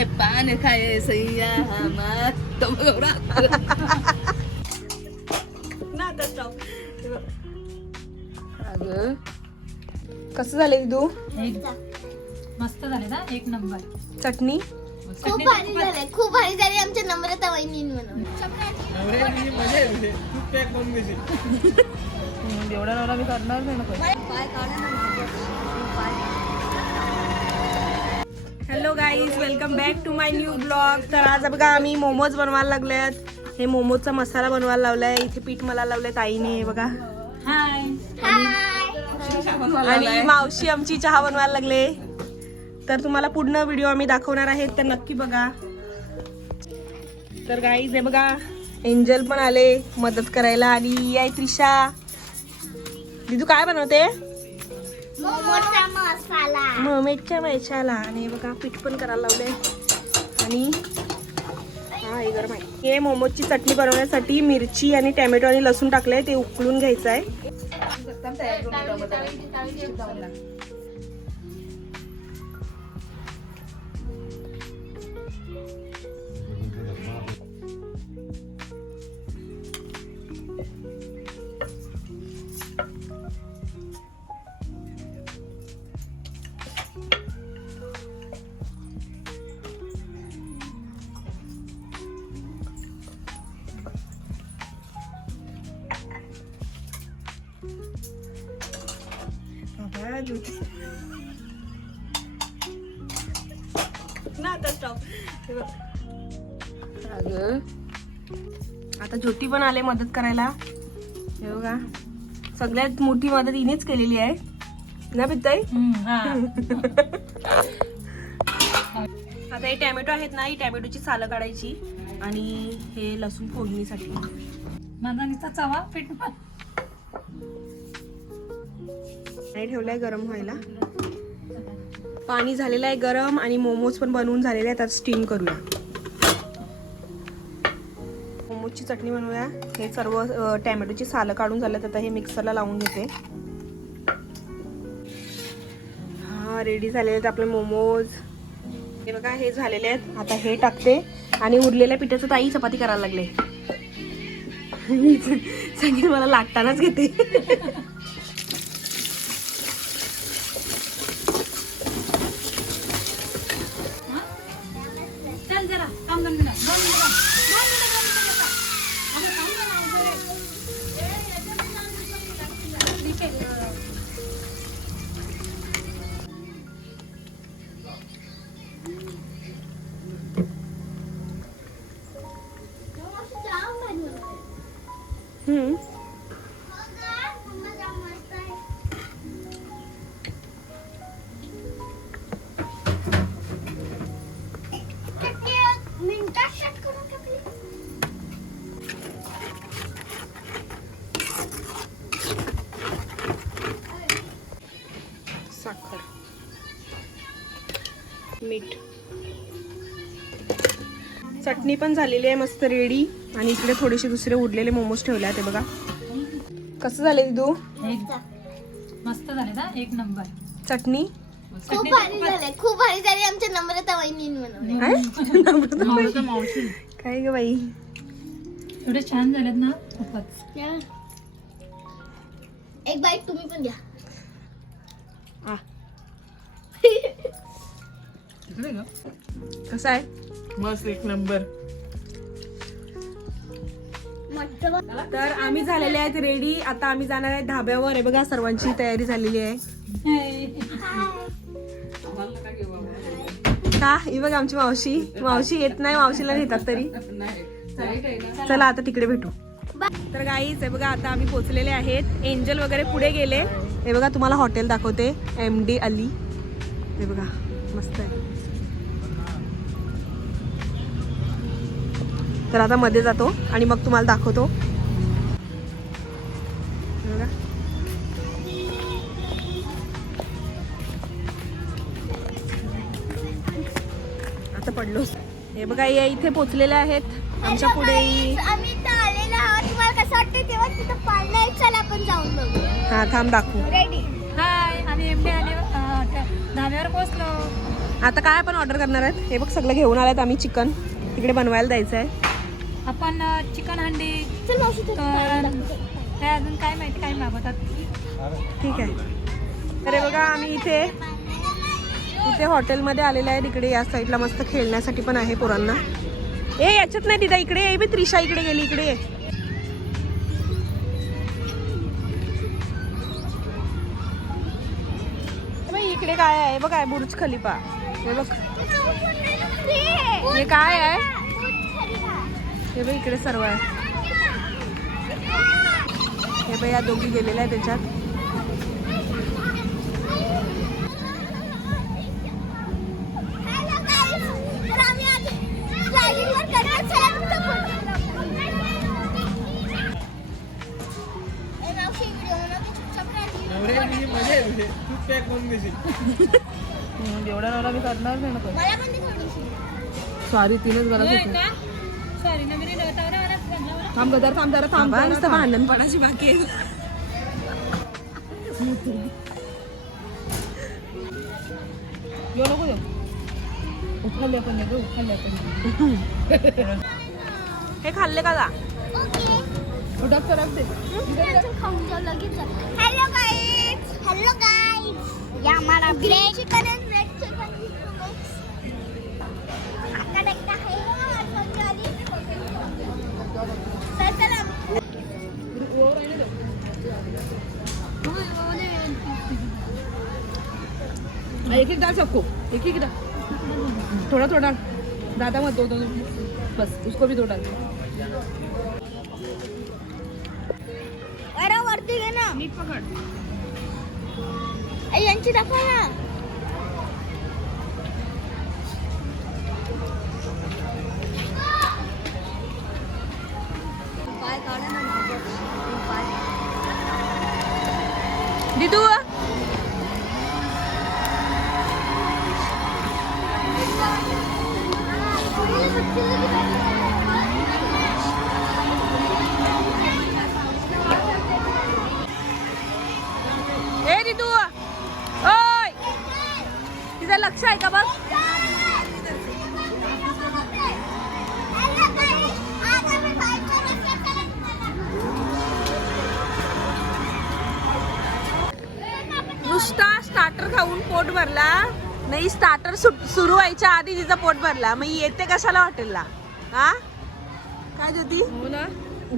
ए पान खाए सैया तो अगं कसं झालंय तू? मस्त झाले ना, एक नंबर. चटणी खूप भारी झाले, खूप भारी झाली आमच्या नम्रता वहिनी म्हणून. एवढा नवरा मी करणार नाही नको. Hello guys, welcome back to my new blog. तर आज बघा आम्ही मोमोज बनवायला लागलेत. हे मोमोजचा मसाला बनवायला लावलाय. इथे पीठ मला लावलंय ताईने बघा. हाय. आणि मावशी आमची चहा बनवायला लागले. तर तुम्हाला पूर्ण व्हिडिओ आम्ही दाखवणार आहेत, तर नक्की बघा. तर गाईज हे बघा, एंजल पण आले मदत करायला. आणि आहे त्रिशा. दीदू काय बनवते? मोमोचा मसाला. मोमेजच्या मैशाला. आणि हे बघा पीठ पण करायला लावलंय. आणि हा हे गरम आहे. हे मोमोजची चटणी बनवण्यासाठी मिरची आणि टॅमॅटो आणि लसूण टाकलंय. ते उकळून घ्यायचं आहे. आता ज्योती पण आले मदत करायला. हे बघा, सगळ्यात मोठी मदत हिनेच केलेली आहे ना पित्ताई. आता हे टॅमॅटो आहेत ना, ही टॅमॅटोची सालं काढायची. आणि हे लसूण फोडणीसाठी. माझा नुसता चवा पीठ आणि ठेवलंय गरम व्हायला. पाणी झालेलं आहे गरम. आणि मोमोज पण बनवून झालेले आहेत. आता स्टीम करूया. मोमोजची चटणी बनवूया. हे सर्व टॅमॅटोची सालं काढून झालेत. आता हे मिक्सरला लावून घेते. हा रेडी झालेले आहेत आपले मोमोज. हे बघा हे झालेले आहेत. आता हे टाकते. आणि उरलेल्या पिठाचं ताई चपाती करायला लागले. सांगेल मला लागतानाच घेते. चल जरा काम कर ना. साखर, मीठ. चटणी पण झालेली आहे मस्त रेडी. आणि इकडे थोडेसे दुसरे उरलेले मोमोज ठेवले आहेत. ते बघा कसं झाले दीदू? मस्त झाले ना, एक नंबर. चटणी खूप भारी झाले, खूप भारी झाली आमच्या नम्रता वहिनी म्हणून. मावशी काय ग बाई, एवढे छान झालेत ना खूपच. एक बाईट तुम्ही पण घ्या. कसं आहे? मस्त एक नंबर. तर आम्ही झालेले आहेत रेडी. आता आम्ही जाणार आहे धाब्यावर. आहे बघा सर्वांची तयारी झालेली आहे. का ही बघा आमची मावशी येत नाही. मावशीला नेतात तरी. चला आता तिकडे भेटू. तर गाईज हे बघा आता आम्ही पोहोचलेले आहेत. एंजल वगैरे पुढे गेले. हे बघा तुम्हाला हॉटेल दाखवते. MD अली. हे बघा मस्त आहे. तर आता मध्ये जातो आणि मग तुम्हाला दाखवतो. आता पडलो. हे बघा या इथे पोचलेले आहेत. आमच्या पुढे आम्ही इथं आलेलो आहोत. तुम्हाला कसं वाटतं तेव्हा तिथं पाणी आहे. चला आपण जाऊन बघू. हा थांब दाखवू. रेडी. हाय, आम्ही MD आले धाब्यावर पोहोचलो. आता काय आपण ऑर्डर करणार आहेत? हे बघ सगळं घेऊन आल्यात आम्ही. चिकन तिकडे बनवायला द्यायचं आहे. आपण चिकन हंडी चल मावशी तू काय अजून काय माहिती काय मागवतात. ठीक आहे. तर हे बघा आम्ही इथे हॉटेलमध्ये आलेलं आहे. तिकडे या साईडला मस्त खेळण्यासाठी पण आहे पोरांना. ए याच्यात नाही दिदा, इकडे ये बी. त्रिशा इकडे गेली, इकडे ये. इकडे काय आहे बघ, बुर्ज खलिफा. हे बघ हे काय आहे. हे बघ इकडे सर्व आहे. हे बघ या दोघी गेलेल्या आहे त्याच्यात. एवढा नवरा मी करणार नाही नको. सॉरी तीनच बरं थांब गदर, थांब जरा थांब. नुसतं भांडणपणाची बाकी आहे. नको देऊ. उखाले आपण हे खाल्ले का? हॅलो गाईज, या हमारा bread chicken end bread chicken आता देखता है चला एक डाल सबको, एक डाल. थोड़ा थोड़ा दादा मत दो बस. उसको भी दो डाल. अरे वरती घे ना. नीट पकड. यांची दाखव ना. दिदू ए दिदू ओय, तिचं लक्ष आहे का बघ. नुसता स्टार्टर खाऊन पोट भरला नाही. स्टार्टर सुरू व्हायच्या आधी तिचा पोट भरला. मग येते कशाला हॉटेलला? हा काय ज्योती? हो ना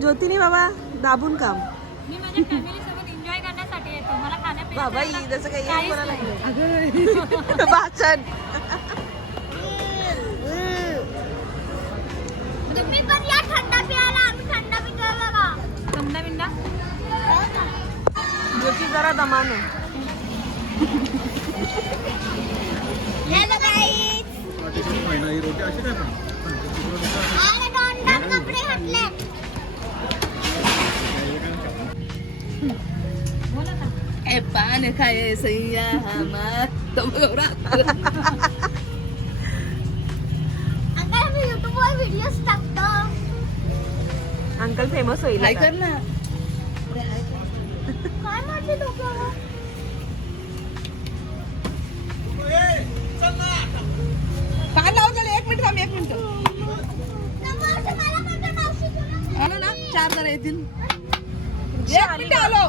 ज्योतीने बाबा दाबून काम. मी माझ्या फॅमिली सोबत एन्जॉय करण्यासाठी येतो. मला खाण्यापिण्याचं बाबा ही जसं काही वाचन. तुम्ही पण या थंडा प्यायला. आम्ही थंडा पितो बघा. समजा बिंदा ज्योती जरा दमाने. हॅलो गाईज, अरे दोन कपडे घातले. बोला का. ए पान खाए सैया अंकल मी युट्यूबवर व्हिडिओज टाकतो. अंकल फेमस होईल आता. काय म्हटले डोक्यावर? काय लाव झालं. 1 मिनिट थांब, 1 मिनिट मावशी मला म्हणते मावशी तुला आलो ना. 4 जण येतील. 1 मिनिट आलो.